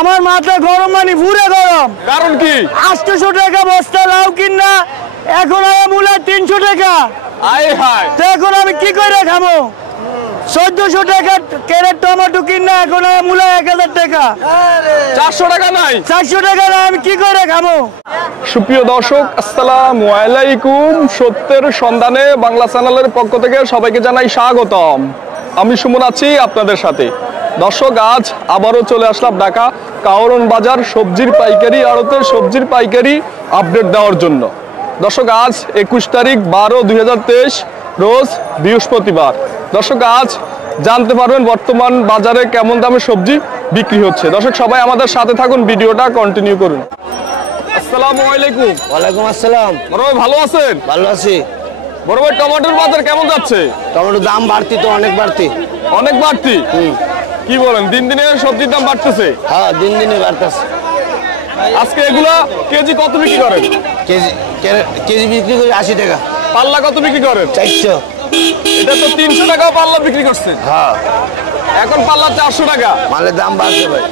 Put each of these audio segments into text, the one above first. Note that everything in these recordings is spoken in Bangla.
আমার মাথা গরম মানে পুরো গরম। কারণ কি? 800 টাকা বস্তা লাউ কিনা, এখন মূলা 300 টাকা। আয় হায়, তো এখন আমি কি করে খাবো? 1400 টাকা ক্যারেট টমেটো কিনা, এখন মূলা 1000 টাকা। 400 টাকা নাই, 400 টাকা না, আমি কি করে খাবো? সুপ্রিয় দর্শক, আসসালামু আলাইকুম। সত্যের সন্ধানে বাংলা চ্যানেলের পক্ষ থেকে সবাইকে জানাই স্বাগতম। আমি সুমন আছি আপনাদের সাথে। দর্শক, আজ আবারও চলে আসলাম ঢাকা কাওরন বাজার সবজির পাইকারি আড়তে সবজির পাইকারি আপডেট দেওয়ার জন্য। দর্শক, আজ 21 তারিখ 12/2023 রোজ বৃহস্পতিবার। দর্শক, আজ জানতে পারবেন বর্তমান বাজারে কেমন দামে সবজি বিক্রি হচ্ছে। দর্শক, সবাই আমাদের সাথে থাকুন, ভিডিওটা কন্টিনিউ করুন। আসসালামু আলাইকুম। ওয়ালাইকুম আসসালাম। বড় ভাই ভালো আছেন? ভালো আছি। বড় ভাই, টমেটোর বাজার কেমন যাচ্ছে? টমেটোর দাম বাড়তি তো, অনেক বাড়তি। অনেক বাড়তি? কি বলেন, দিন দিনে সবজির দাম বাড়তেছে? হ্যাঁ, দিন দিনে বাড়তেছে। আজকে এগুলা কেজি কত বিক্রি করেন? কেজি বিক্রি করি 80 টাকা। পাল্লা কত বিক্রি করেন? 400। এটা তো 300 টাকা পাল্লা বিক্রি করছেন। হ্যাঁ, এখন পাল্লা 400 টাকা। মালের দাম বাড়ছে ভাই।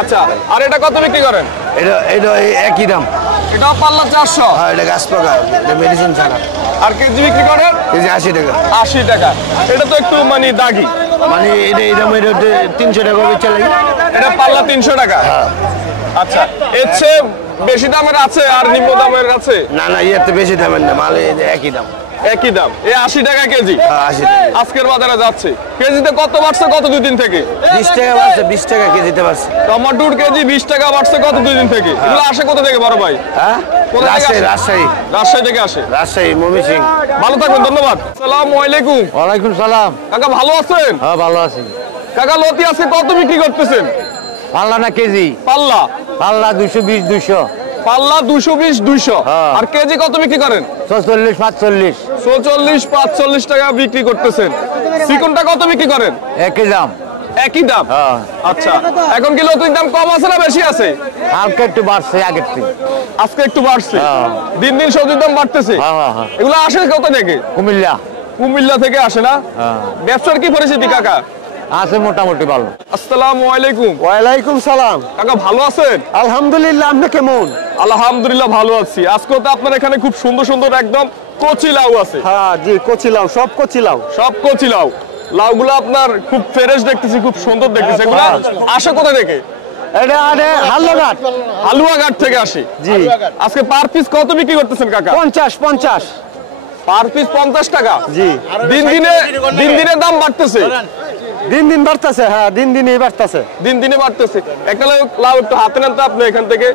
আচ্ছা, আর এটা কত বিক্রি করেন? এটা একই দাম। এটাও পাল্লা 400? হ্যাঁ, এটা গাছ পাকা, এটা মেডিসিন ছাড়া। আর কেজি বিক্রি করেন? কেজি 80 টাকা। 80 টাকা। এটা তো একটু মানে দাগি। মানে এটা 300 টাকা বেচা লাগে। এটা পাল্লা 300 টাকা। হ্যাঁ। আচ্ছা, এর চেয়ে বেশি দামের আছে আর নিম্ন দামের আছে? না না, এর তো বেশি দামের না, মাল একই দাম। একই দাম, এই 80 টাকা কেজি। হ্যাঁ, 80 টাকা আজকের বাজারে যাচ্ছে। কেজিতে কত বাড়ছে কত দুই দিন থেকে? 20 টাকা বাড়ছে, 20 টাকা কেজিতে বাড়ছে। টমেটোর কেজি 20 টাকা বাড়ছে কত দুই দিন থেকে? এগুলো আসে কোথা থেকে বড় ভাই? হ্যাঁ, কোথা থেকে আসে? রাজশাহী। রাজশাহী থেকে আসে। রাজশাহী, ময়মনসিং। ভালো থাকবেন, ধন্যবাদ। আসসালামু আলাইকুম। ওয়ালাইকুম সালাম। কাকা ভালো আছেন? হ্যাঁ, ভালো আছি। কাকা, লতি আজকে কত বিক্রি করতেছেন? পাল্লা না কেজি? পাল্লা। পাল্লা 220, 200। পাল্লা 220, 200। হ্যাঁ। আর কেজি কত বিক্রি করেন? 44, 45। 44, 45 টাকা বিক্রি করতেছেন। চিকনটা কত বিক্রি করেন? একই দাম। একই দাম? হ্যাঁ। আচ্ছা, এখন কি লতির দাম কম আছে না বেশি আছে? হালকা একটু বাড়ছে আগের থেকে। আজকে একটু বাড়ছে। হ্যাঁ। দিন দিন সবজির দাম বাড়তেছে। হ্যাঁ। এগুলো আসে কোথা থেকে? কুমিল্লা। কুমিল্লা থেকে আসে না? হ্যাঁ। ব্যবসার কি পরিস্থিতি কাকা? আছে মোটামুটি ভালো। আসসালামু আলাইকুম। ওয়ালাইকুম সালাম। কাকা ভালো আছেন? আলহামদুলিল্লাহ, আপনি কেমন? আলহামদুলিল্লাহ ভালো আছি। আজকে তো আপনার এখানে খুব সুন্দর সুন্দর একদম কচি লাউ আছে। হ্যাঁ জি, কচি লাউ, সব কচি লাউ। সব কচি লাউ। লাউগুলো আপনার খুব ফ্রেশ দেখতেছি, খুব সুন্দর দেখতেছি। এগুলো আসে কোথা থেকে? এটা হালুয়াঘাট। হালুয়াঘাট থেকে আসে? জি। আজকে পার পিস কত বিক্রি করতেছেন কাকা? 50। পার পিস 50 টাকা? জি। দিন দিনে দাম বাড়তেছে? দিন দিন বাড়তেছে। হ্যাঁ, দিন দিনই বাড়তেছে। দিন দিনে বাড়তেছে। একটা লাউ একটু হাতে নেন তো আপনি এখান থেকে।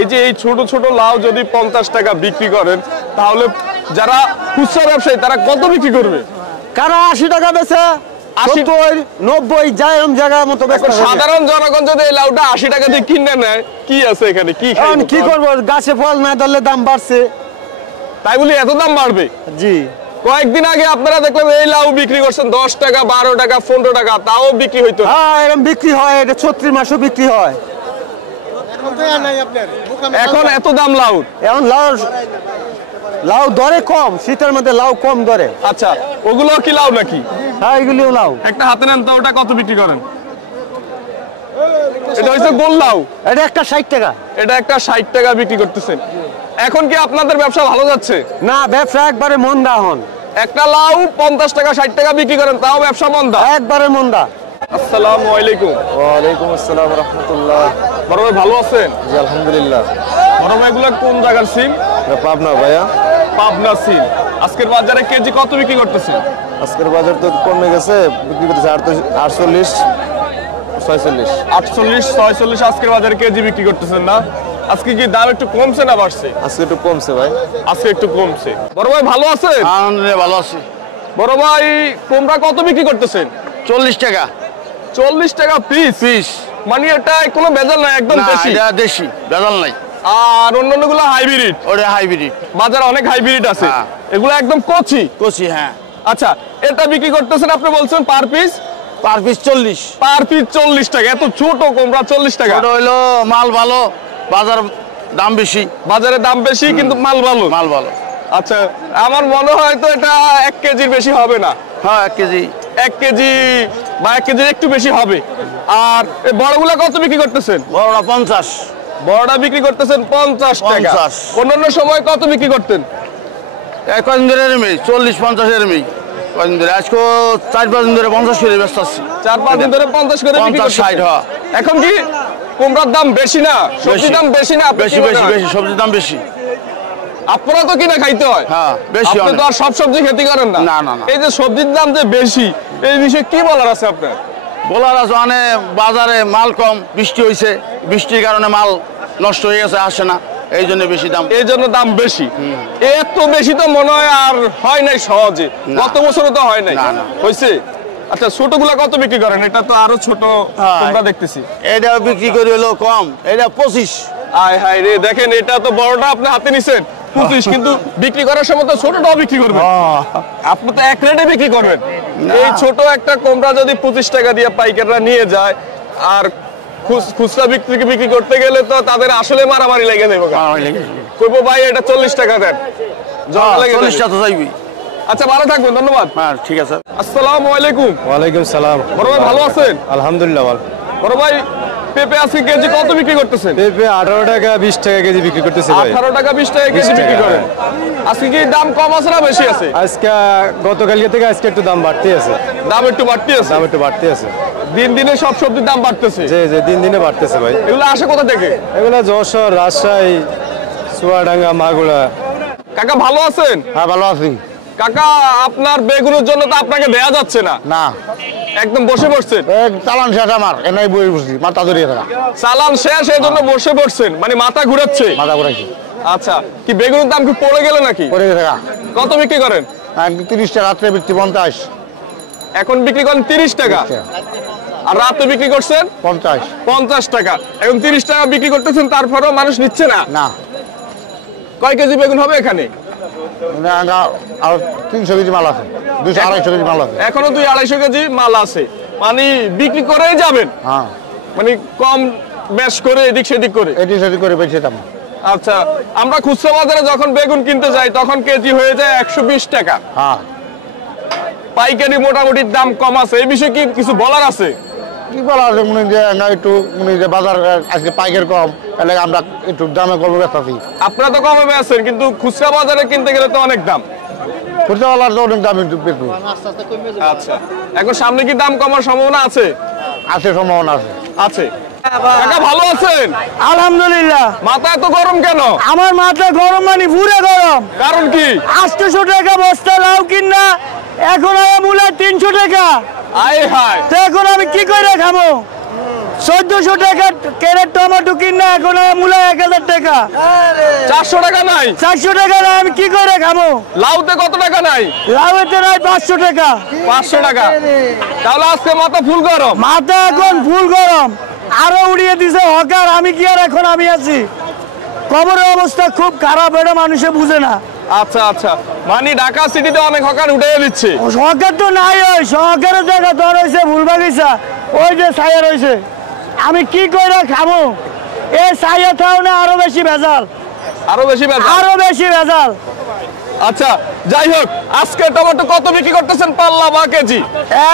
এই যে এই ছোট ছোট লাউ যদি 50 টাকা বিক্রি করেন, তাহলে যারা খুচরা ব্যবসায়ী তারা কত বিক্রি করবে? কারা 80 টাকা বেচে, 70, 90 যায়ম জায়গার মতো বেচে। সাধারণ জনগণ যদি এই লাউটা 80 টাকা দিয়ে কিনে নেয়, কি আছে এখানে? এখন কি করবো, গাছে ফল না ধরলে দাম বাড়ছে। তাই বলি এত দাম বাড়বে? জি। কয়েকদিন আগে আপনারা দেখলাম এই লাউ বিক্রি করছেন 10 টাকা, 12 টাকা, 15 টাকা, তাও বিক্রি হইতো। হ্যাঁ, এরকম বিক্রি হয়। এটা 36 মাসও বিক্রি হয়। এখন এত দাম লাউ? এখন লাউ দরে কম, শীতের মধ্যে লাউ কম দরে। আচ্ছা, ওগুলো কি লাউ নাকি? হ্যাঁ, এগুলিও লাউ। একটা হাতে নেন তো, ওটা কত বিক্রি করেন? এটা হচ্ছে গোল লাউ। এটা একটা 60 টাকা। এটা একটা 60 টাকা বিক্রি করতেছেন। এখন কি আপনাদের ব্যবসা ভালো যাচ্ছে? না, ব্যবসা একবারে মন্দা। হন একটা লাউ 50 টাকা 60 টাকা বিক্রি করেন, তাও ব্যবসা মন্দা? একবারে মন্দা। আসসালামু আলাইকুম। ওয়ালাইকুম আসসালাম রাহমাতুল্লাহ। বড় ভাই ভালো আছেন? জি, আলহামদুলিল্লাহ। বড় ভাই, এগুলো কোন জায়গার সিম? পাবনা ভাইয়া। পাবনা সিম। আজকের বাজারে কেজি কত বিক্রি করতেছেন? আজকের বাজার তো কমে গেছে, বিক্রি করতেছে 48, 46। 48, 46 আজকের বাজারে কেজি বিক্রি করতেছেন না? আজকে কি দাম একটু কমছে না বাড়ছে? আজকে একটু কমছে ভাই। আজকে একটু কমছে। বড় ভাই ভালো আছেন? আলহামদুলিল্লাহ, ভালো আছি। বড় ভাই, কুমড়া কত বিক্রি করতেছেন? 40 টাকা। 40 টাকা পিস? মানে এটা কোনো ভেজাল নাই, একদম দেশি? এটা দেশি, ভেজাল নাই। আর অন্যান্যগুলো হাইব্রিড? ওটা হাইব্রিড। বাজারে অনেক হাইব্রিড আছে। এগুলো একদম কচি? কচি, হ্যাঁ। আচ্ছা, এটা বিক্রি করতেছেন আপনি বলছেন per piece? Per piece 40। Per piece 40 টাকা? এত ছোট কুমড়া 40 টাকা? ওটা হইলো মাল ভালো, বাজার দাম বেশি। বাজারে দাম বেশি কিন্তু মাল ভালো? মাল ভালো। আচ্ছা, আমার মনে হয় তো এটা 1 কেজির বেশি হবে না। হ্যাঁ, 1 কেজি। 1 কেজি বা 1 কেজির একটু বেশি হবে। আর এই বড়গুলা কত বিক্রি করতেছেন? বড়টা 50, বড়টা বিক্রি করতেছেন 50 টাকা। 50 অন্যান্য সময় কত বিক্রি করতেন? কদিন ধরে এরমই 40-50 এরমই কদিন ধরে। আজকে 4-5 দিন ধরে 50 করে ব্যস্ত আছি। 4-5 দিন ধরে 50 করে বিক্রি 50-60 করতেছেন। হ্যাঁ। এখন কি কুমড়ার দাম বেশি না, সবজির দাম বেশি না? বেশি বেশি বেশি, সবজির দাম বেশি। আপনারা তো কিনা খাইতে হয়। হ্যাঁ, বেশি আপনি অনেক। তো আর সব সবজি খেতে করেন না। না, না, না। এই যে সবজির দাম যে বেশি, এই বিষয়ে কি বলার আছে আপনার? বলার আছে অনেক, বাজারে মাল কম, বৃষ্টি হয়েছে, বৃষ্টির কারণে মাল নষ্ট হয়ে গেছে, আসে না, এই জন্য বেশি দাম। এই জন্য দাম বেশি। এত বেশি তো মনে হয় আর হয় নাই সহজে, গত বছরও তো হয় নাই। না, না। হয়েছে? আচ্ছা, ছোটগুলা কত বিক্রি করেন? এটা তো আরো ছোট তোমরা দেখতেছি। এটা বিক্রি করি হলো কম, এটা 25। আয় হায় রে, দেখেন এটা তো বড়টা আপনি হাতে নিছেন 25, কিন্তু বিক্রি করার সময় তো ছোটটাও বিক্রি করবেন। আপনি তো এক রেটে বিক্রি করবেন। এই ছোট একটা কোমড়া যদি 25 টাকা দিয়ে পাইকাররা নিয়ে যায়, আর খুচরা বিক্রি করতে গেলে তো তাদের আসলে মারামারি লেগে যাবে। কইবো ভাই এটা 40 টাকা দেন, জমা লেগে যাবে। 40টা তো যাইবি। আচ্ছা, ভালো থাকবেন, ধন্যবাদ। হ্যাঁ, ঠিক আছে। আসসালামু আলাইকুম। ওয়ালাইকুম সালাম। বড় ভাই ভালো আছেন? আলহামদুলিল্লাহ ভালো। বড় ভাই, পেঁপে আজকে কেজি কত বিক্রি করতেছেন? পেঁপে 18 টাকা 20 টাকা কেজি বিক্রি করতেছে ভাই। 18 টাকা 20 টাকা কেজি 20 বিক্রি টাকা, করেন। আজকে কি দাম কম আছে না বেশি আছে? আজকে গতকালকে থেকে আজকে একটু দাম বাড়তে আছে। দাম একটু বাড়তি আছে। দাম একটু বাড়তে আছে। দিন দিনে সব সবজির দাম বাড়তেছে। যে যে দিন দিনে বাড়তেছে ভাই। এগুলো আসে কোথা থেকে? এগুলা যশোর, রাজশাহী, চুয়াডাঙ্গা, মাগুরা। কাকা ভালো আছেন? হ্যাঁ, ভালো আছি। কাকা, আপনার বেগুনের জন্য তো আপনাকে দেয়া যাচ্ছে না, না, একদম বসে পড়ছেন। চালান শেষ আমার, এনাই বই বুঝছি, মাথা ধরিয়ে থাকা, চালান শেষ, এই জন্য বসে পড়ছেন, মানে মাথা ঘুরাচ্ছে। মাথা ঘুরাইছি, আচ্ছা, কি বেগুনের দাম কি পড়ে গেল নাকি? পরে থাকা। কত বিক্রি করেন? 30 টাকা, রাত্রে বিক্রি 50, এখন বিক্রি করেন 30 টাকা, আর রাতে বিক্রি করছেন 50। 50 টাকা। এখন 30 টাকা বিক্রি করতেছেন, তারপরেও মানুষ নিচ্ছে না। না, কয় কেজি বেগুন হবে এখানে? আর 300 কেজি মাল আছে, 200-250 কেজি মাল আছে। এখনো 200-250 কেজি মাল আছে, মানে বিক্রি করেই যাবেন, হ্যাঁ, মানে কম বেশ করে এদিক সেদিক করে। এটি সেটি করে বেঁচে দাম। আচ্ছা, আমরা খুচরা বাজারে যখন বেগুন কিনতে যাই তখন কেজি হয়ে যায় 120 টাকা। হ্যাঁ, পাইকারি মোটামুটি দাম কম আছে, এই বিষয়ে কি কিছু বলার আছে? কি বলা আছে, মনে যে না একটু মনে যে বাজার আজকে পাইকার কম, তাহলে আমরা একটু দামে কম ব্যস্ত আছি। আপনারা তো কমে আছেন, কিন্তু খুচরা বাজারে কিনতে গেলে তো অনেক দাম। খুচরাওয়ালার তো অনেক দাম একটু বেশি আচ্ছা, এখন সামনে কি দাম কমার সম্ভাবনা আছে? আছে, সম্ভাবনা আছে। আছে। কাকা ভালো আছেন? আলহামদুলিল্লাহ। মাথা এত গরম কেন? আমার মাথা গরম, মানে পুরো গরম। কারণ কি? 800 টাকা বস্তা লাউ কিনা, এখন মূলা 300 টাকা। আয় হায়, তো এখন আমি কি করে খাবো? 1400 টাকা ক্যারেট টমেটো কিনা, এখন মূলা 1000 টাকা। 400 টাকা নাই? 400 টাকা না, আমি কি করে খাবো? লাউতে কত টাকা নাই? লাউতে নাই 500 টাকা। 500 টাকা। তাহলে আজকে মাথা ফুল গরম। মাথা এখন ফুল গরম, আরো উড়িয়ে দিছে হকার। আমি কি আর এখন আমি আছি? কবরের অবস্থা খুব খারাপ, এটা মানুষে বুঝে না। আচ্ছা আচ্ছা, মানে ঢাকা সিটিতে অনেক হকার উঠে দিচ্ছে। সরকার তো নাই, ওই সরকারের জায়গা তোর হয়েছে ভুল বাগিচা, ওই যে ছায়া রয়েছে। আমি কি করে খাবো? এই ছায়া থাও না, আরো বেশি ভেজাল, আরো বেশি বেতন। আরো বেশি ভেজাল। আচ্ছা, যাই হোক, আজকে টমেটো কত বিক্রি করতেছেন পাল্লা বা কেজি?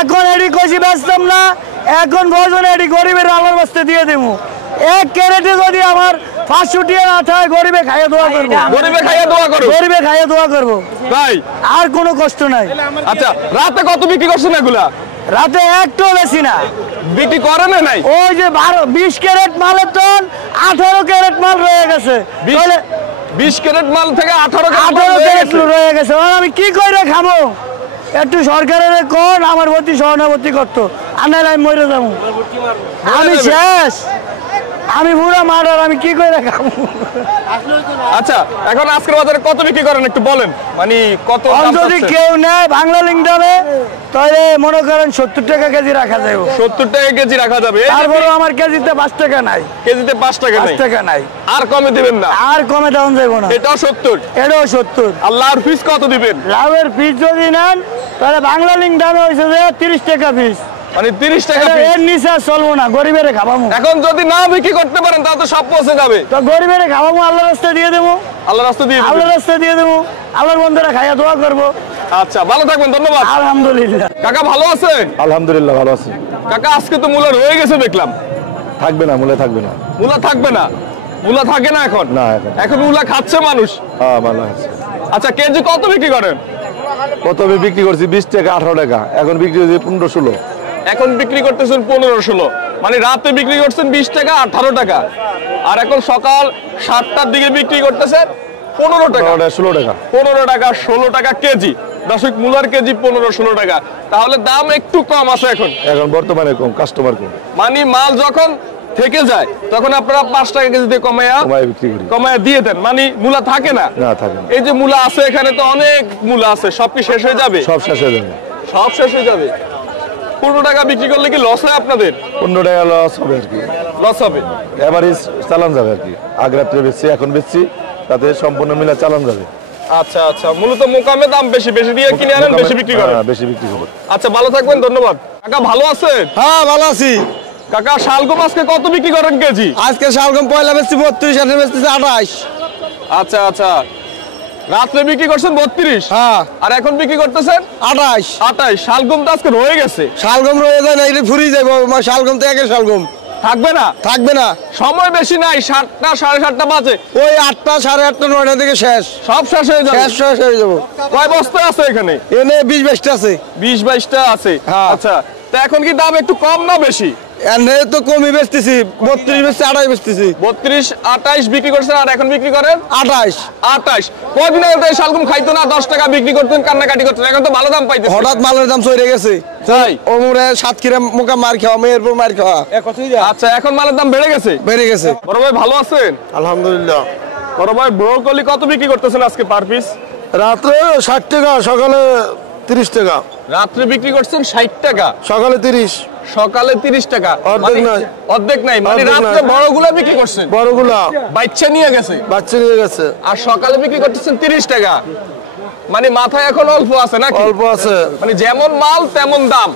এখন এটি কষি বেচতাম না, এখন ভোজন এটি গরিবের আলোর বস্তে দিয়ে দেবো। এক ক্যারেটে যদি আমার 500 টাকা না থাকে, গরিবে খাইয়ে দোয়া করবো। গরিবে খাইয়ে দোয়া করো। গরিবে খাইয়ে দোয়া করবো, তাই? আর কোনো কষ্ট নাই। আচ্ছা, রাতে কত বিক্রি করছেন এগুলা? রাতে একটু বেশি না, বিক্রি করেন নাই? ওই যে 20 ক্যারেট মালের টন 18 ক্যারেট মাল রয়ে গেছে। 20 ক্যারেট মাল থেকে 18 ক্যারেট রয়ে গেছে। আমি কি করে খাবো? একটু সরকারের কোন আমার ভর্তি সহানুভূতি করতো, আনাইলে আমি মরে যাবো। আমি শেষ, আমি পুরো মার্ডার, আমি কি করে খাবো? আচ্ছা, এখন আজকের বাজারে কত বিক্রি করেন একটু বলেন, মানে কত দাম যদি চাচ্ছেন? কেউ নেয় বাংলা লিঙ্ক দামে, তাহলে মনে করেন 70 টাকা কেজি রাখা যাবে। 70 টাকা কেজি রাখা যাবে। এই যে তারপরে আমার কেজিতে 5 টাকা নাই, কেজিতে 5 টাকা 5 নেই, টাকা নাই, আর কমে দিবেন না? আর কমে দেওয়া যাবে না। এটাও 70। এটাও 70। আল্লাহর ফিস কত দিবেন? লাভের পিস যদি নেন, তাহলে বাংলা লিঙ্ক দামে হয়েছে যে 30 টাকা পিস, মানে 30 টাকা এটা পিস। এর নিচে আর চলবো না, গরিবের খাবামো। এখন যদি না বিক্রি করতে পারেন তাহলে তো সব পচে যাবে। তো গরিবের খাবামো, আল্লাহর রাস্তায় দিয়ে দেবো, আল্লাহর রাস্তা দিয়ে দিবেন। আল্লাহর রাস্তায় দিয়ে দেবো। আল্লাহর বন্ধুরা খাইয়া দোয়া করবো। আচ্ছা ভালো থাকবেন, ধন্যবাদ। আলহামদুলিল্লাহ। কাকা ভালো আছেন? আলহামদুলিল্লাহ ভালো আছি। কাকা আজকে তো মূলা রয়ে গেছে দেখলাম। থাকবে না, মূলে থাকবে না। মূলা থাকবে না? মূলা থাকে না এখন? না, এখন। এখন মূলা খাচ্ছে মানুষ। হ্যাঁ ভালো আছে। আচ্ছা কেজি কত বিক্রি করেন? প্রথমে বিক্রি করছি 20 টাকা 18 টাকা, এখন বিক্রি হচ্ছে 15-16। এখন বিক্রি করতেছেন 15-16, মানে রাতে বিক্রি করছেন 20 টাকা 18 টাকা, আর এখন সকাল 7টার দিকে বিক্রি করতেছেন 15 টাকা 16 টাকা। 15 টাকা 16 টাকা কেজি। দর্শক মূলার কেজি 15-16 টাকা, তাহলে দাম একটু কম আছে এখন। এখন বর্তমানে কম, কাস্টমার কম, মানে মাল যখন থেকে যায় তখন আপনারা 5 টাকা কেজি দিয়ে কমায় বিক্রি করি। কমায়া দিয়ে দেন, মানে মূলা থাকে না। না থাকে না। এই যে মূলা আছে এখানে তো অনেক মূলা আছে, সব কি শেষ হয়ে যাবে? সব শেষ হয়ে যাবে। সব শেষ হয়ে যাবে। 15 টাকা বিক্রি করলে কি লস হয় আপনাদের? 15 টাকা লস হবে আর কি, লস হবে। এভারেজ চালান যাবে আর কি। আগ রাত্রে বেচছি, এখন বেচছি, তাতে সম্পূর্ণ মিলা চালান যাবে। আচ্ছা আচ্ছা, মূলত মোকামে দাম বেশি, বেশি দিয়ে কিনে আনেন, বেশি বিক্রি করেন। হ্যাঁ, বেশি বিক্রি করব। আচ্ছা ভালো থাকবেন, ধন্যবাদ। কাকা ভালো আছেন? হ্যাঁ ভালো আছি। কাকা শালগম আজকে কত বিক্রি করেন কেজি? আজকে শালগম পয়লা বেচছি 32, আর বেচতেছি 28। আচ্ছা আচ্ছা, রাত্রে বিক্রি করছেন 32, হ্যাঁ, আর এখন বিক্রি করতেছেন 28। 28। শালগম তো আজকে রয়ে গেছে। শালগম রয়ে যায় না, এটা ফুরিয়ে যাবো। শালগম তো একের শালগম থাকবে না? থাকবে না। সময় বেশি নাই, 7টা 7:30টা বাজে। ওই 8টা 8:30 9টা থেকে শেষ। সব শেষ হয়ে যাবে। শেষ হয়ে যাবো। কয় বস্তা আছে এখানে? এনে 20-22টা আছে। 20-22টা আছে। হ্যাঁ। আচ্ছা, তা এখন কি দাম একটু কম না বেশি? এনে তো কমই বেচতেছি, 32 বেচছি, 28 বেচতেছি। 32-28 বিক্রি করছেন, আর এখন বিক্রি করেন 28। 28। কদিন আগে তো এই শালগম খাইতো না, 10 টাকা বিক্রি করতেন, কান্নাকাটি করতেন, এখন তো ভালো দাম পাইতেছেন। হঠাৎ মালের দাম চড়ে গেছে। তাই? ওমরে সাতক্ষীরা মুখা মার খাওয়া, মেয়ের পর মার খাওয়া। আচ্ছা, এখন মালের দাম বেড়ে গেছে। বেড়ে গেছে। বড় ভাই ভালো আছেন? আলহামদুলিল্লাহ। বড় ভাই ব্রোকলি কত বিক্রি করতেছেন আজকে পার পিস? রাত্রে 60 টাকা, সকালে 30 টাকা। রাত্রে বিক্রি করছেন 60 টাকা, সকালে 30। সকালে 30 টাকা। অর্ধেক মানে নাই। অর্ধেক নাই, মানে অর্ধেক রাত্রে নাই। বড়গুলা বিক্রি করছেন, বড়গুলা বাচ্চা নিয়ে গেছে, বাচ্চা নিয়ে গেছে। আর সকালে বিক্রি করতেছেন 30 টাকা। মানে মাথায় এখন অল্প আছে নাকি? অল্প আছে। মানে যেমন মাল তেমন দাম।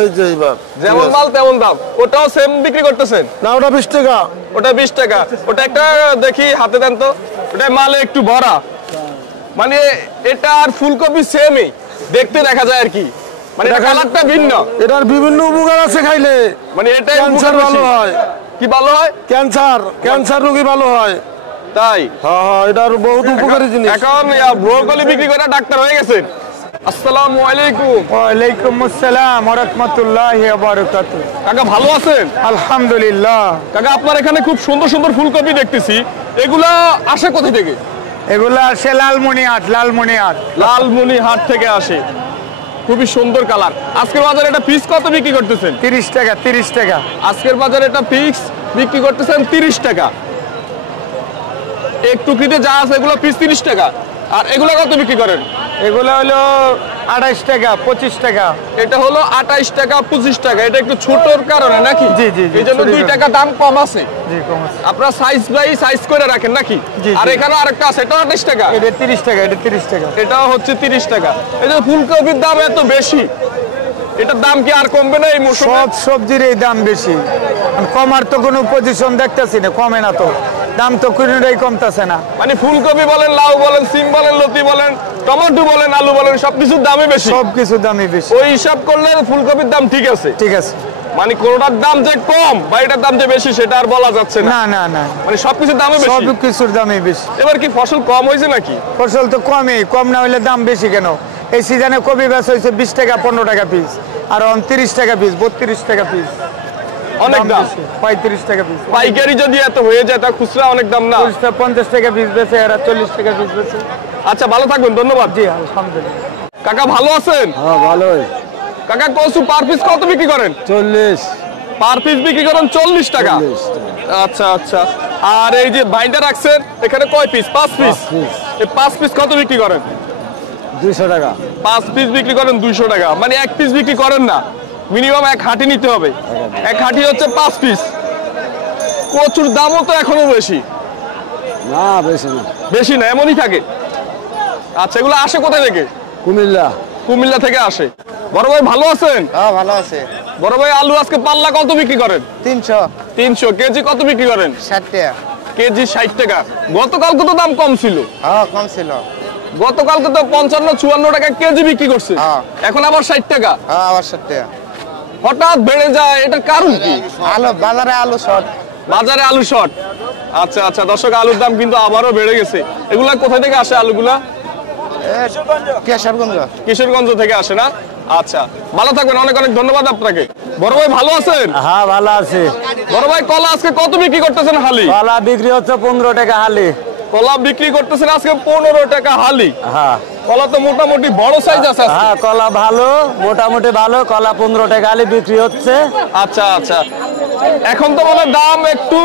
এই যে এইবার যেমন মাল তেমন দাম। ওটাও সেম বিক্রি করতেছেন? না, ওটা 20 টাকা। ওটা 20 টাকা। ওটা একটা দেখি হাতে দেন তো, ওটা মালে একটু ভরা। মানে এটা আর ফুলকপি সেমই দেখতে দেখা যায় আর কি, মানে কালারটা ভিন্ন। এটার বিভিন্ন উপকার আছে খাইলে। মানে এটা ক্যান্সার ভালো হয়। কি ভালো হয়? ক্যান্সার রোগী ভালো হয়। তাই? হ্যাঁ, এটার বহুত উপকারী জিনিস। এখন ব্রোকলি বিক্রি করে ডাক্তার হয়ে গেছেন। আসসালামু আলাইকুম। ওয়ালাইকুম আসসালাম ওয়া রাহমাতুল্লাহি ওয়া বারাকাতুহু। কাকা ভালো আছেন? আলহামদুলিল্লাহ। কাকা আপনার এখানে খুব সুন্দর সুন্দর ফুলকপি দেখতেছি, এগুলা আসে কোথা থেকে? এগুলা আসে লালমনিহাট। লালমনিহাট থেকে আসে। খুবই সুন্দর কালার। আজকের বাজারে এটা পিস কত বিক্রি করতেছেন? 30 টাকা। 30 টাকা। আজকের বাজারে এটা পিস বিক্রি করতেছেন 30 টাকা। এক টুকরিতে যা আছে এগুলো পিস 30 টাকা। আর এগুলো কত বিক্রি করেন? এগুলা হলো 28 টাকা, 25 টাকা। এটা হলো 28 টাকা 25 টাকা। এটা একটু ছোটর কারণে নাকি? জি, জি, জি, এই জন্য ছোটর 2 কারণে। টাকা দাম কম আছে। জি, কম আছে। আপনারা সাইজ বাই সাইজ করে রাখেন নাকি? জি, আর জি। এখানে আরেকটা আছে, এটা 28 টাকা। এটা 30 টাকা। এটা 30 টাকা। এটাও হচ্ছে 30 টাকা। এই যে ফুলকপির দাম এত বেশি, এটার দাম কি আর কমবে না এই মৌসুমে? সব সবজির এই দাম বেশি। কমার তো কোনো পজিশন দেখতেছি না, কমে না তো। দাম তো কোনোটাই কমতেছে না। মানে ফুলকপি বলেন, লাউ বলেন, সিম বলেন, লতি বলেন, টমেটো বলেন, আলু বলেন, সবকিছুর দামই বেশি। সব কিছু দামই বেশি। ওই হিসাব করলে ফুলকপির দাম ঠিক আছে। ঠিক আছে। মানে কোনটার দাম যে কম বা এটার দাম যে বেশি সেটা আর বলা যাচ্ছে না। না না না, মানে সবকিছুর দামই বেশি। সব কিছুর দামই বেশি। এবার কি ফসল কম হয়েছে নাকি? ফসল তো কমই, কম না হলে দাম বেশি কেন? এই সিজনে কপি বেচা হয়েছে 20 টাকা 15 টাকা পিস, আর 30 টাকা পিস, 32 টাকা পিস। অনেক দাম। 35 টাকা পিস। পাইকারি যদি এত হয়ে যায় তা খুচরা অনেক দাম না? 50 টাকা পিস বেচে, এরা 40 টাকা পিস বেচে। আচ্ছা ভালো থাকবেন, ধন্যবাদ। জি আলহামদুলিল্লাহ। কাকা ভালো আছেন? হ্যাঁ ভালোই। কাকা কচু পার পিস কত বিক্রি করেন? 40। পার পিস বিক্রি করেন 40 টাকা। আচ্ছা আচ্ছা। আর এই যে বাইন্ডার রাখছেন এখানে কয় পিস? 5 পিস। এই 5 পিস কত বিক্রি করেন? 200 টাকা। 5 পিস বিক্রি করেন 200 টাকা। মানে 1 পিস বিক্রি করেন না, মিনিমাম 1 হাঁটি নিতে হবে। 1 হাঁটি হচ্ছে 5 পিস। কচুর দামও তো এখনো বেশি। না বেশি না। বেশি না, এমনই থাকে। আচ্ছা, এগুলো আসে কোথা থেকে? কুমিল্লা থেকে আসে। বড় ভাই ভালো আছেন? হ্যাঁ ভালো আছে। বড় ভাই আলু আজকে পাল্লা কত বিক্রি করেন? 300। 300। কেজি কত বিক্রি করেন? 60 টাকা। কেজি 60 টাকা। গতকাল কত দাম কম ছিল? হ্যাঁ কম ছিল। গতকালকে তো 55-54 টাকা কেজি বিক্রি করছে, এখন আবার 60 টাকা। হ্যাঁ আবার 60 টাকা। হঠাৎ বেড়ে যায়, এটার কারণ কি? আলু বাজারে আলু শর্ট। বাজারে আলু শর্ট। আচ্ছা আচ্ছা দর্শক, আলুর দাম কিন্তু আবারও বেড়ে গেছে। এগুলা কোথা থেকে আসে আলুগুলা? কিশোরগঞ্জ থেকে আসে না? আচ্ছা, ভালো থাকবেন, অনেক অনেক ধন্যবাদ আপনাকে। বড় ভাই ভালো আছেন? হ্যাঁ ভালো আছে। বড় ভাই কলা আজকে কত বিক্রি করতেছেন হালি? কলা বিক্রি হচ্ছে 15 টাকা হালি। কলা বিক্রি করতেছেন আজকে 15 টাকা হালি। হ্যাঁ কলা তো মোটামুটি বড় সাইজ আছে আজকে। হ্যাঁ কলা ভালো, মোটামুটি ভালো। কলা 15 টাকা হালি বিক্রি হচ্ছে। আচ্ছা আচ্ছা, এখন তো মানে দাম একটু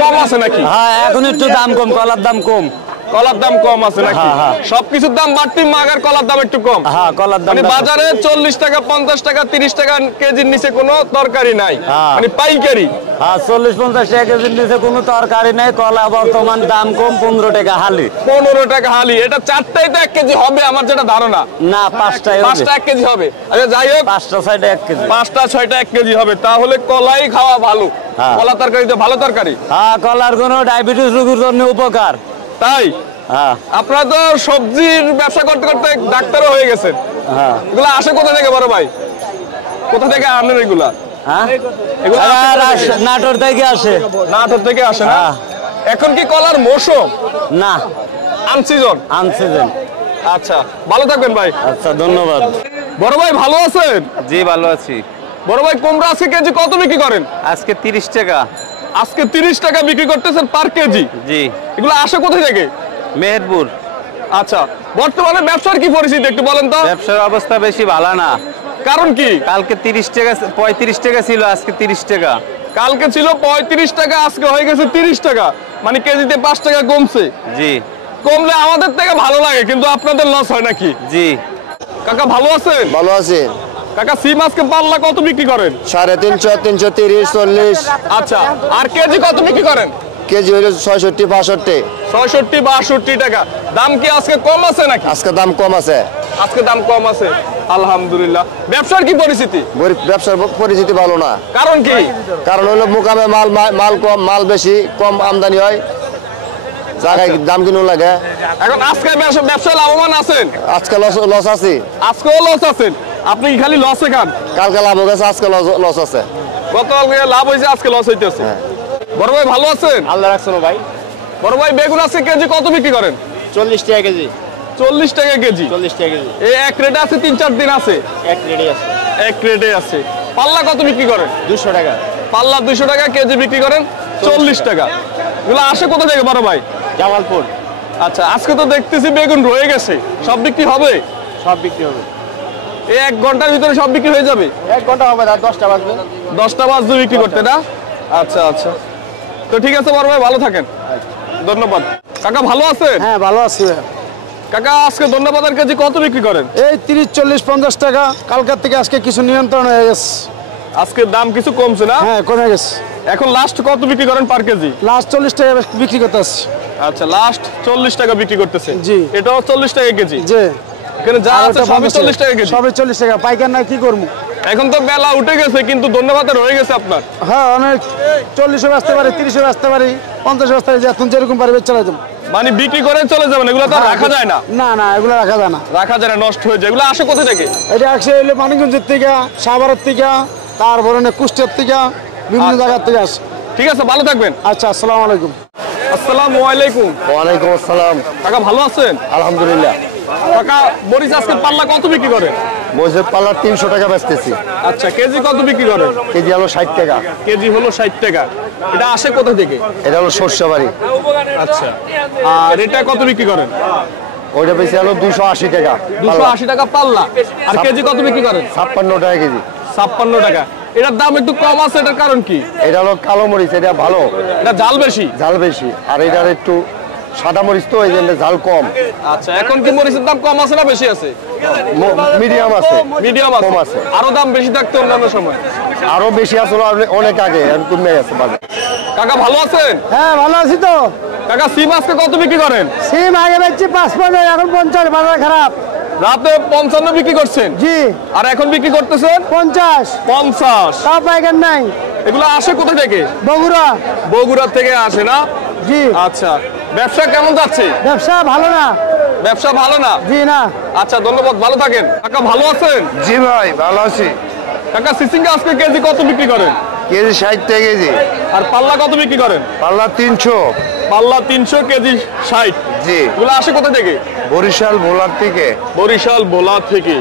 কম আছে নাকি? হ্যাঁ এখন একটু দাম কম, কলার দাম কম। কলার দাম কম আছে নাকি? সবকিছুর দাম বাড়তি, মাগার কলার দাম একটু কম। হ্যাঁ কলার দাম মানে বাজারে 40 টাকা 50 টাকা 30 টাকা কেজির নিচে কোনো তরকারি নাই, মানে পাইকারি। হ্যাঁ 40-50 টাকা কেজির নিচে কোনো তরকারি নাই। কলা বর্তমান দাম কম, 15 টাকা হালি। 15 টাকা হালি। এটা 4টাই তো 1 কেজি হবে আমার যেটা ধারণা। না 5টাই হবে। 5টা 1 কেজি হবে। আচ্ছা যাই হোক, 5টা 6টা 1 কেজি। 5টা 6টা 1 কেজি হবে, তাহলে কলাই খাওয়া ভালো। কলা তরকারি তো ভালো তরকারি। হ্যাঁ কলার কোনো ডায়াবেটিস রোগীর জন্য উপকার। তাই হ্যাঁ আপনারা তো সবজির ব্যবসা করতে করতে ডাক্তারও হয়ে গেছেন। হ্যাঁ এগুলা আসে কোথা থেকে বড় ভাই? কোথা থেকে আনেন এগুলা? হ্যাঁ এগুলা আসে কোথা থেকে? নাটোর থেকে আসে। নাটোর থেকে আসে না? এখন কি কলার মৌসুম? না আনসিজন। আনসিজন। আচ্ছা, ভালো থাকবেন ভাই। আচ্ছা ধন্যবাদ। বড় ভাই ভালো আছেন? জি ভালো আছি। বড় ভাই কুমড়া আজকে কেজি কত বিক্রি করেন? আজকে 30 টাকা। আজকে 30 টাকা বিক্রি করতেছেন পার কেজি? জি। এগুলো আসে কোথা থেকে? মেহেরপুর। আচ্ছা, বর্তমানে ব্যবসার কি পরিস্থিতি একটু বলেন তো? ব্যবসার অবস্থা বেশি ভালো না। কারণ কি? কালকে 30 টাকা 35 টাকা ছিল, আজকে 30 টাকা। কালকে ছিল 35 টাকা, আজকে হয়ে গেছে 30 টাকা, মানে কেজিতে 5 টাকা কমছে। জি। কমলে আমাদের থেকে ভালো লাগে, কিন্তু আপনাদের লস হয় নাকি? জি। কাকা ভালো আছেন? ভালো আছে। কাকা সিম আজকে পাল্লা কত বিক্রি করেন? 350, 330, 40। আচ্ছা, আর কেজি কত বিক্রি করেন? কেজি হইল 66, 65। 66, 62 টাকা। দাম কি আজকে কম আছে নাকি? আজকে দাম কম আছে। আজকে দাম কম আছে, আলহামদুলিল্লাহ। ব্যবসার কি পরিস্থিতি? ব্যবসার পরিস্থিতি ভালো না। কারণ কি? কারণ হলো মোকামে মাল কম, মাল বেশি, কম আমদানি হয়, জায়গায় দাম কিনো লাগে। এখন আজকে ব্যবসায় লাভবান আছেন? আজকে লস আছে। আজকেও লস আছেন? আপনি কি খালি লসে খান? কালকে লাভ হয়ে গেছে, আজকে লস আছে। গতকালকে লাভ হয়েছে, আজকে লস হইতেছে। বড় ভাই ভালো আছেন? আল্লাহ রাখছেন ভাই। বড় ভাই বেগুন আজকে কেজি কত বিক্রি করেন? 40 টাকা কেজি। 40 টাকা কেজি। 40 টাকা কেজি। এই এক রেটে আছে, 3-4 দিন আছে। এক রেডি আছে। এক রেটে আছে। পাল্লা কত বিক্রি করেন? 200 টাকা। পাল্লা 200 টাকা, কেজি বিক্রি করেন 40 টাকা। এগুলো আসে কোথা থেকে বড় ভাই? জামালপুর। আচ্ছা, আজকে তো দেখতেছি বেগুন রয়ে গেছে, সব বিক্রি হবে? সব বিক্রি হবে। এই 1 ঘন্টার ভিতরে সব বিক্রি হয়ে যাবে? 1 ঘন্টা হবে, আর 10টা বাজবে। 10টা বাজবে বিক্রি করতে না? আচ্ছা আচ্ছা, তো ঠিক আছে বড় ভাই, ভালো থাকেন, ধন্যবাদ। কাকা ভালো আছেন? হ্যাঁ ভালো আছি। কাকা আজকে ধন্যবাদের কেজি কত বিক্রি করেন? এই 30, 40, 50 টাকা। কালকার থেকে আজকে কিছু নিয়ন্ত্রণ হয়ে গেছে। আজকে দাম কিছু কমছে না? হ্যাঁ কমে গেছে। এখন লাস্ট কত বিক্রি করেন পার কেজি? লাস্ট 40 টাকা বিক্রি করতে আসছি। আচ্ছা, লাস্ট 40 টাকা বিক্রি করতেছে। জি। এটাও 40 টাকা কেজি? জি। এখানে যা আছে সবই 40 টাকা কেজি? সবই 40 টাকা। পাইকার না কি করবো? এখন তো বেলা উঠে গেছে, কিন্তু ধন্যবাদের রয়ে গেছে আপনার। হ্যাঁ অনেক 40-এ বেচতে পারি, 30-এ বেচতে পারি, 50-এ বেচতে পারি, এখন যেরকম পারি চালাই দেবো। মানে বিক্রি করে চলে যাবেন, এগুলো তো আর রাখা যায় না? না না, এগুলো রাখা যায় না। রাখা যায় না, নষ্ট হয়ে যায়। এগুলো আসে কোথা থেকে? এটা আসছে হইলো মানিকগঞ্জের থেকে, সাভারের থেকে, তারপরে কুষ্টিয়ার থেকে, বিভিন্ন জায়গার থেকে আসে। ঠিক আছে, ভালো থাকবেন। আচ্ছা, আসসালামু আলাইকুম। আসসালামু আলাইকুম। ওয়ালাইকুম আসসালাম। কাকা ভালো আছেন? আলহামদুলিল্লাহ। কাকা মরিচ আজকে পাল্লা কত বিক্রি করেন? মরিচের পাল্লা 300 টাকা বেচতেছি। আচ্ছা, কেজি কত বিক্রি করেন? কেজি হলো 60 টাকা। কেজি হলো 60 টাকা। এটা আসে কোথা থেকে? এটা হলো সরষেবাড়ি। আচ্ছা, আর এটা কত বিক্রি করেন? ওইটা বেশি হলো 280 টাকা। 280 টাকা পাল্লা। আর কেজি কত বিক্রি করেন? 56 টাকা কেজি। 56 টাকা। এটার দাম একটু কম আছে, এটার কারণ কি? এটা হলো কালো মরিচ, এটা ভালো, এটা জাল বেশি। ঝাল বেশি। আর এটার একটু সাদা মরিচ, তো এই জন্য ঝাল কম। আচ্ছা, এখন কি মরিচের দাম কম আছে না বেশি আছে? মিডিয়াম আছে। মিডিয়াম কম আছে। আছে। আরো দাম বেশি থাকতো অন্যান্য সময়? আরো বেশি আসলে অনেক আগে, এখন কমে গেছে বাজার। কাকা ভালো আছেন? হ্যাঁ ভালো আছি তো। কাকা সিম আজকে কত বিক্রি করেন? সিম আগে বেচছি 55, এখন 50। বাজার খারাপ। রাতে 55 বিক্রি করছেন? জি। আর এখন বিক্রি করতেছেন 50। 50। তাও পাইকার নাই। এগুলো আসে কোথা থেকে? বগুড়া। বগুড়া থেকে আসে না? জি। আচ্ছা, ব্যবসা কেমন যাচ্ছে? ব্যবসা ভালো না। ব্যবসা ভালো না? জি না। আচ্ছা ধন্যবাদ, ভালো থাকেন। কাকা ভালো আছেন? জি ভাই ভালো আছি। কাকা সিসিঙ্গা আজকে কেজি কত বিক্রি করেন? কেজি 60 টাকা কেজি। আর পাল্লা কত বিক্রি করেন? পাল্লা 300। পাল্লা 300, কেজি 60। জি। এগুলো আসে কোথা থেকে? বরিশাল ভোলার থেকে। বরিশাল ভোলা থেকে।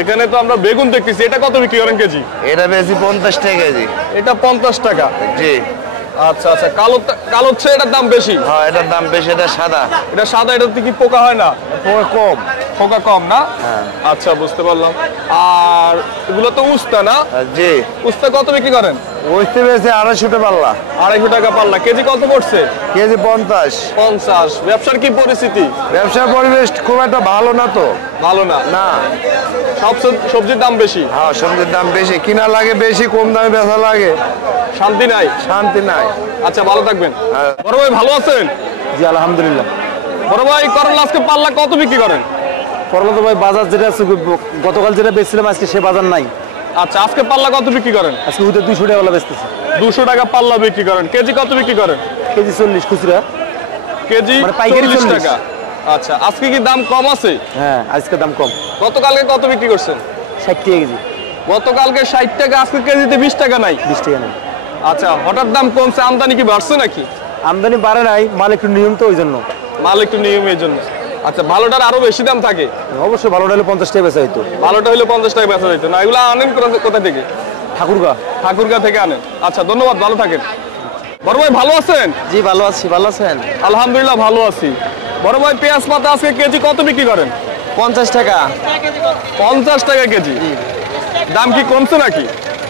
এখানে তো আমরা বেগুন দেখতেছি, এটা কত বিক্রি করেন কেজি? এটা বেশি 50 টাকা কেজি। এটা 50 টাকা। জি। আচ্ছা আচ্ছা, কালো হচ্ছে এটার দাম বেশি। হ্যাঁ এটার দাম বেশি, এটা সাদা। এটা সাদা, এটাতে কি পোকা হয় না? পোকা কম। পোকা কম না? হ্যাঁ। আচ্ছা বুঝতে পারলাম। আর এগুলো তো উস্তা না? জি। উস্তা কত বিক্রি করেন? ওইতে বেশি 250 টাকা পাল্লা। 250 টাকা পাল্লা। কেজি কত পড়ছে? কেজি 50। 50। ব্যবসার কি পরিস্থিতি? ব্যবসার পরিবেশ খুব একটা ভালো না তো। ভালো না? না। সব সবজির দাম বেশি। হ্যাঁ সবজির দাম বেশি, কিনা লাগে বেশি, কম দামে বেচা লাগে। শান্তি নাই? শান্তি নাই। আচ্ছা ভালো থাকবেন। হ্যাঁ। বড় ভাই ভালো আছেন? জি আলহামদুলিল্লাহ। বড় ভাই করলা আজকে পাল্লা কত বিক্রি করেন? করলা তো ভাই বাজার যেটা আছে, গতকাল যেটা বেচছিলাম আজকে সে বাজার নাই। আচ্ছা আজকে পাল্লা কত বিক্রি করেন? আজকে উঠে 200 টাকা বেচতেছি। 200 টাকা পাল্লা বিক্রি করেন। কেজি কত বিক্রি করেন? কেজি 40 খুচরা। কেজি মানে পাইকারি 40 40 টাকা। আচ্ছা আজকে কি দাম কম আছে? হ্যাঁ আজকে দাম কম। গতকালকে কত বিক্রি করছেন? 60 টাকা কেজি। গতকালকে 60 টাকা, আজকে কেজিতে 20 টাকা নাই? 20 টাকা নেই। আচ্ছা হঠাৎ দাম কমছে, আমদানি কি বাড়ছে নাকি? আমদানি বাড়ে নাই, মাল একটু নিয়ম তো ওই জন্য। মাল একটু নিয়মের জন্য। আচ্ছা ভালোটার আরো বেশি দাম থাকে? অবশ্যই ভালোটা হলে 50 টাকা বেচা হইতো। ভালোটা হলে 50 টাকা বেচা যেত না। এগুলো আনেন কোথা থেকে? ঠাকুরগা। ঠাকুরগা থেকে আনেন। আচ্ছা ধন্যবাদ, ভালো থাকেন। বড় ভাই ভালো আছেন? জি ভালো আছি, ভালো আছেন? আলহামদুলিল্লাহ ভালো আছি। বড় ভাই পেঁয়াজ পাতা আজকে কেজি কত বিক্রি করেন? 50 টাকা। 50 টাকা কেজি। দাম কি কমছে নাকি?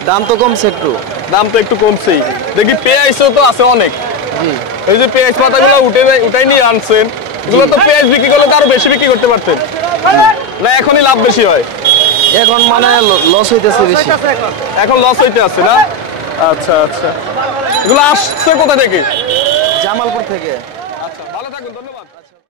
দাম তো কমছে একটু। দাম তো একটু কমছেই। দেখি পেঁয়াজও তো আছে অনেক। জি। এই যে পেঁয়াজ পাতাগুলো উঠাই নিয়ে আনছেন, এগুলো তো পেঁয়াজ বিক্রি করলে তো আরো বেশি বিক্রি করতে পারতেন না? এখনই লাভ বেশি হয়? এখন মানে লস হইতেছে বেশি। এখন লস হইতে আছে না? আচ্ছা আচ্ছা, এগুলো আসছে কোথা থেকে? জামালপুর থেকে। আচ্ছা ভালো থাকুন, ধন্যবাদ।